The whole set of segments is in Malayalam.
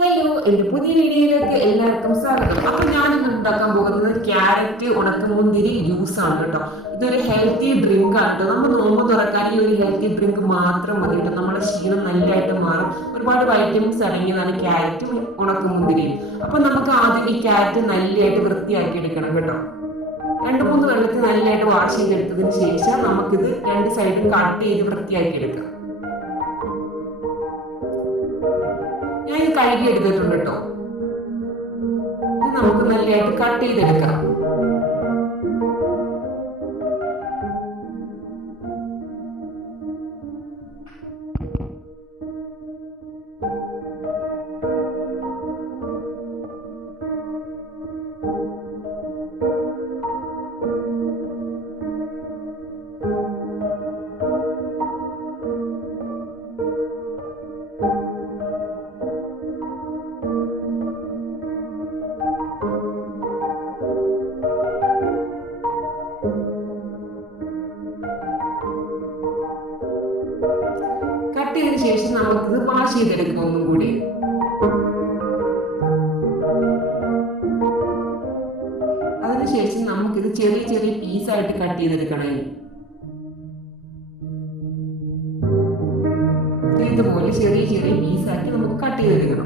ഹലോ, എന്റെ പുതിയ വീഡിയോയിലേക്ക് എല്ലാവർക്കും സ്വാഗതം. അപ്പൊ ഞാനിന്ന് ഉണ്ടാക്കാൻ പോകുന്നത് ക്യാരറ്റ് ഉണക്കമുന്തിരി ജ്യൂസ് ആണ് കേട്ടോ. ഇതൊരു ഹെൽത്തി ഡ്രിങ്ക് ആണ് കേട്ടോ. നമ്മൾ നോമ്പ് തുറക്കാൻ ഈ ഒരു ഹെൽത്തി ഡ്രിങ്ക് മാത്രം മതി കേട്ടോ. നമ്മുടെ ക്ഷീണം നല്ലതായിട്ട് മാറും. ഒരുപാട് വൈറ്റമിൻസ് അടങ്ങിയതാണ് ക്യാരറ്റും ഉണക്കമുന്തിരിയും. അപ്പൊ നമുക്ക് ആദ്യം ഈ ക്യാരറ്റ് നല്ലതായിട്ട് വൃത്തിയാക്കി എടുക്കണം കേട്ടോ. 2-3 വെള്ളത്തിൽ നല്ലതായിട്ട് വാഷ് ചെയ്തെടുത്തതിന് ശേഷം നമുക്കിത് രണ്ട് സൈഡും കട്ട് ചെയ്ത് വൃത്തിയാക്കി എടുക്കാം. ഞാൻ ഇത് കഴുകി എടുത്തിട്ടുണ്ട് കേട്ടോ. ഇത് നമുക്ക് നല്ലതായിട്ട് കട്ട് ചെയ്തെടുക്കാം. കട്ട് ചെയ്തതിനു ശേഷം നമുക്കിത് വാഷ് ചെയ്തെടുക്കാം ഒന്നും കൂടി. അതിനുശേഷം നമുക്കിത് ചെറിയ ചെറിയ പീസായിട്ട് കട്ട് ചെയ്തെടുക്കണം. ഇതുപോലെ ചെറിയ ചെറിയ പീസാക്കി നമുക്ക് കട്ട് ചെയ്തെടുക്കണം.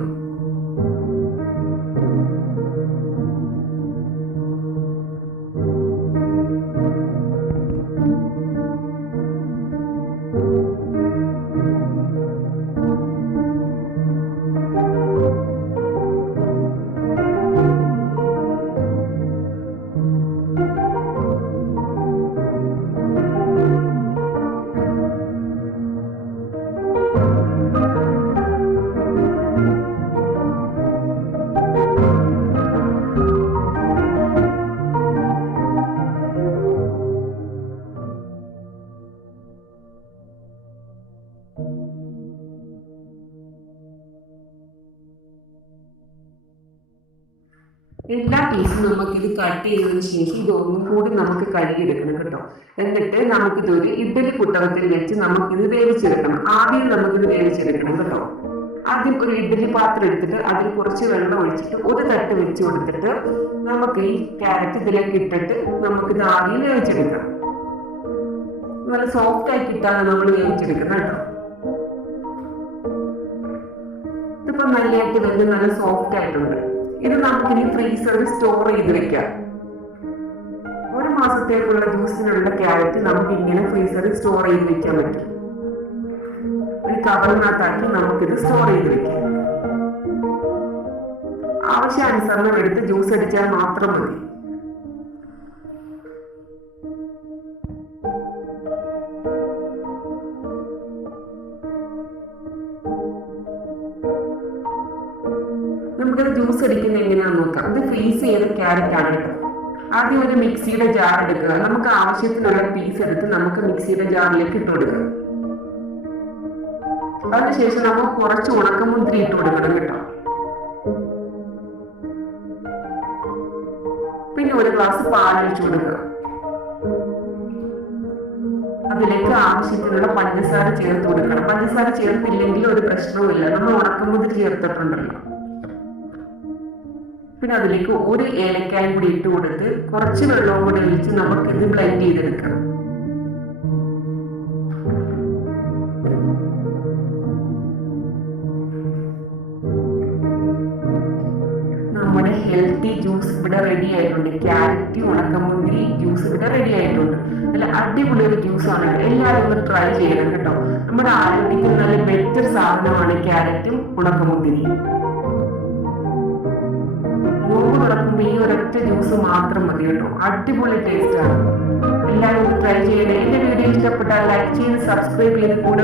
എല്ലാ പീസും നമുക്കിത് കട്ട് ചെയ്തതിന് ശേഷം ഇതൊന്നും കൂടി നമുക്ക് കഴുകിയെടുക്കണം കേട്ടോ. എന്നിട്ട് നമുക്കിതൊരു ഇഡ്ഡലി കുട്ടകത്തിൽ വെച്ച് നമുക്കിത് വേവിച്ചെടുക്കണം. ആദ്യം നമുക്കിത് വേവിച്ചെടുക്കണം കേട്ടോ. ആദ്യം ഒരു ഇഡ്ഡലി പാത്രം എടുത്തിട്ട് അതിൽ കുറച്ച് വെള്ളം ഒഴിച്ചിട്ട് ഒരു തട്ട് വെച്ച് കൊടുത്തിട്ട് നമുക്ക് ഈ ക്യാരറ്റ് ഇതിലേക്ക് ഇട്ടിട്ട് നമുക്കിത് ആദ്യം വേവിച്ചെടുക്കാം. നല്ല സോഫ്റ്റ് ആയി കിട്ടാതെ നമ്മൾ വേവിച്ചെടുക്കണം കേട്ടോ. ഇതിപ്പോ നല്ലതായിട്ട് വെന്ത് നല്ല സോഫ്റ്റ് ആയിട്ടുണ്ട്. ഇത് നമുക്കിനി ഫ്രീസറിൽ സ്റ്റോർ ചെയ്ത് വെക്കാം. 1 മാസത്തേക്കുള്ള ജ്യൂസിനുള്ള ക്യാരറ്റ് നമുക്ക് ഇങ്ങനെ ഫ്രീസറിൽ സ്റ്റോർ ചെയ്ത് വെക്കാൻ പറ്റും. ഒരു കവറിനകത്താക്കി നമുക്കിത് സ്റ്റോർ ചെയ്ത് വെക്കാം. ആവശ്യാനുസരണം എടുത്ത് ജ്യൂസ് അടിച്ചാൽ മാത്രം മതി. നമുക്കത് ജ്യൂസ് അടിക്കുന്ന എങ്ങനെയാണെന്ന് നോക്കാം. ഇത് ഫ്രീസ് ചെയ്ത ക്യാരറ്റ് ആണ് കേട്ടോ. ആദ്യം ഒരു മിക്സിയുടെ ജാർ എടുക്കുക. നമുക്ക് ആവശ്യത്തിനുള്ള പീസ് എടുത്ത് നമുക്ക് മിക്സിയുടെ ജാറിലേക്ക് ഇട്ട് കൊടുക്കുക. അതിനുശേഷം നമുക്ക് കുറച്ച് ഉണക്കമുന്തിരി ഇട്ട് കൊടുക്കണം കേട്ടോ. പിന്നെ ഒരു ഗ്ലാസ് പാലൊഴിച്ചു കൊടുക്കുക. അതിലേക്ക് ആവശ്യത്തിനുള്ള പഞ്ചസാര ചേർത്ത് കൊടുക്കണം. പഞ്ചസാര ചേർത്തില്ലെങ്കിൽ ഒരു പ്രശ്നവുമില്ല, നമ്മൾ ഉണക്കമുന്തിരി ചേർത്തിട്ടുണ്ടല്ലോ. പിന്നെ അതിലേക്ക് ഒരു ഏലക്കായും കൂടി ഇട്ട് കൊടുത്ത് കുറച്ച് വെള്ളവും കൂടി ഒഴിച്ച് നമുക്കിത് ബ്ലെൻഡ് ചെയ്തെടുക്കണം. നമ്മുടെ ഹെൽത്തി ജ്യൂസ് ഇവിടെ റെഡി ആയിട്ടുണ്ട്. ക്യാരറ്റ് ഉണക്കമുന്തിരി ജ്യൂസ് ഇവിടെ റെഡി ആയിട്ടുണ്ട്. നല്ല അടിപൊളി ഒരു ജ്യൂസ് ആണ്. എല്ലാവരും ഒന്ന് ട്രൈ ചെയ്യണം കേട്ടോ. നമ്മുടെ ആരോഗ്യത്തിന് നല്ല ബെറ്റർ സാധനമാണ് ക്യാരറ്റും ഉണക്കമുന്തിരിയും. നോമ്പ് തുറക്കുമ്പോൾ ഈ ഒരൊറ്റ ജ്യൂസ് മാത്രം മതി കേട്ടോ. അടിപൊളി ടേസ്റ്റ് ആണ്. എല്ലാവരും ട്രൈ ചെയ്യണേ. എന്റെ വീഡിയോ ഇഷ്ടപ്പെട്ടാൽ ലൈക്ക് ചെയ്ത് സബ്സ്ക്രൈബ് ചെയ്ത് കൂടെ